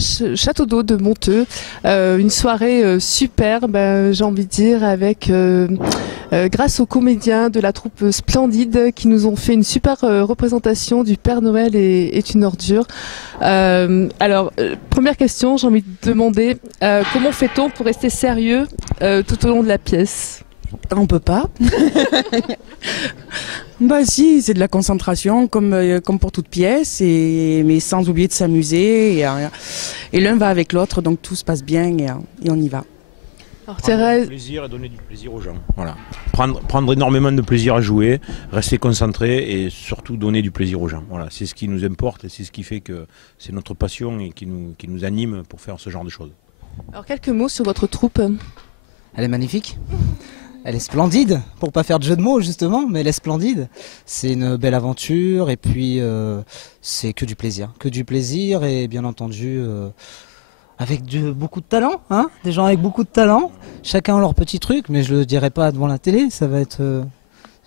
Château d'Eau de Monteux. Une soirée superbe, j'ai envie de dire, avec grâce aux comédiens de la troupe Splendide qui nous ont fait une super représentation du Père Noël est une ordure. Alors, première question, j'ai envie de demander comment fait-on pour rester sérieux tout au long de la pièce? On peut pas. Bah si, c'est de la concentration comme pour toute pièce, mais sans oublier de s'amuser. Et l'un va avec l'autre, donc tout se passe bien et on y va. Alors, Prendre Thérèse... du plaisir et donner du plaisir aux gens. Voilà. Prendre énormément de plaisir à jouer, rester concentré et surtout donner du plaisir aux gens. Voilà. C'est ce qui nous importe et c'est ce qui fait que c'est notre passion et qui nous anime pour faire ce genre de choses. Alors, quelques mots sur votre troupe. Elle est magnifique. Elle est splendide, pour pas faire de jeu de mots justement, mais elle est splendide. C'est une belle aventure et puis c'est que du plaisir et bien entendu avec beaucoup de talent, hein, des gens avec beaucoup de talent, chacun a leur petit truc, mais je le dirai pas devant la télé, ça va être,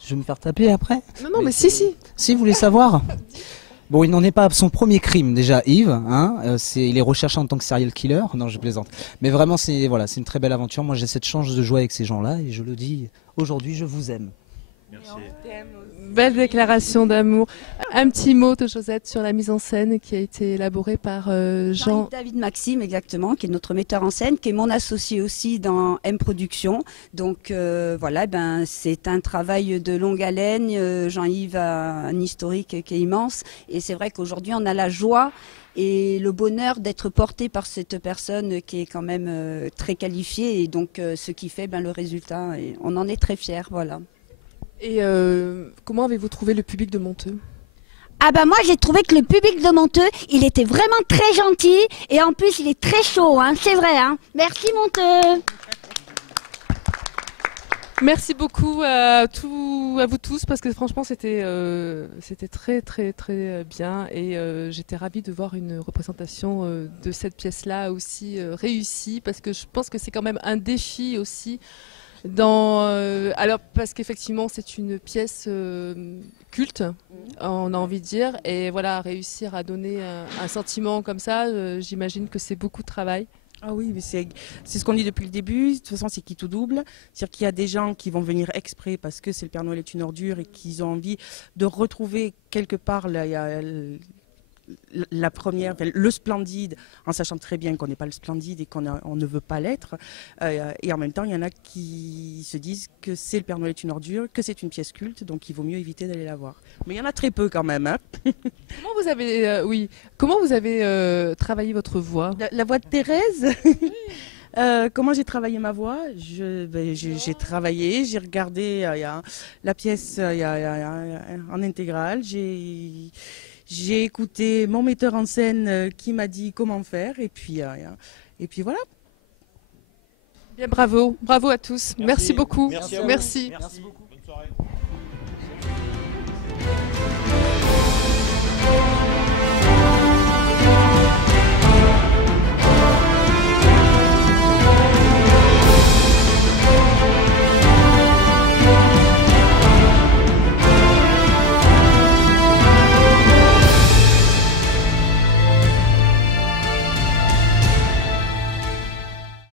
je vais me faire taper après. Non, mais si. Si vous voulez savoir. Bon, il n'en est pas à son premier crime déjà, Yves. Hein, il est recherché en tant que serial killer. Non, je plaisante. Mais vraiment, c'est une très belle aventure. Moi, j'ai cette chance de jouer avec ces gens-là et je le dis aujourd'hui, je vous aime. Merci. Belle déclaration d'amour. Un petit mot de Josette sur la mise en scène qui a été élaborée par Jean. David Maxime, exactement, qui est notre metteur en scène, qui est mon associé aussi dans M Productions. Donc voilà, c'est un travail de longue haleine. Jean-Yves a un historique qui est immense. Et c'est vrai qu'aujourd'hui, on a la joie et le bonheur d'être porté par cette personne qui est quand même très qualifiée. Et donc, ce qui fait le résultat. Et on en est très fiers, voilà. Et comment avez-vous trouvé le public de Monteux? Ah bah moi j'ai trouvé que le public de Monteux, il était vraiment très gentil et en plus il est très chaud, hein, c'est vrai. Hein. Merci Monteux. Merci beaucoup à vous tous parce que franchement c'était très très très bien et j'étais ravie de voir une représentation de cette pièce-là aussi réussie parce que je pense que c'est quand même un défi aussi. Alors parce qu'effectivement c'est une pièce culte, on a envie de dire, et voilà, réussir à donner un sentiment comme ça, j'imagine que c'est beaucoup de travail. Ah oui, mais c'est ce qu'on dit depuis le début. De toute façon, c'est qui tout double. C'est-à-dire qu'il y a des gens qui vont venir exprès parce que c'est le Père Noël est une ordure et qu'ils ont envie de retrouver quelque part la première, le Splendide, en sachant très bien qu'on n'est pas le Splendide et qu'on ne veut pas l'être. Et en même temps, il y en a qui se disent que c'est le Père Noël est une ordure, que c'est une pièce culte, donc il vaut mieux éviter d'aller la voir. Mais il y en a très peu quand même. Hein. Comment vous avez travaillé votre voix? La voix de Thérèse. Comment j'ai travaillé ma voix? J'ai travaillé, j'ai regardé la pièce en intégrale, j'ai écouté mon metteur en scène qui m'a dit comment faire et puis voilà. Bien, bravo à tous. Merci beaucoup. Merci. Merci. Merci beaucoup. Bonne soirée.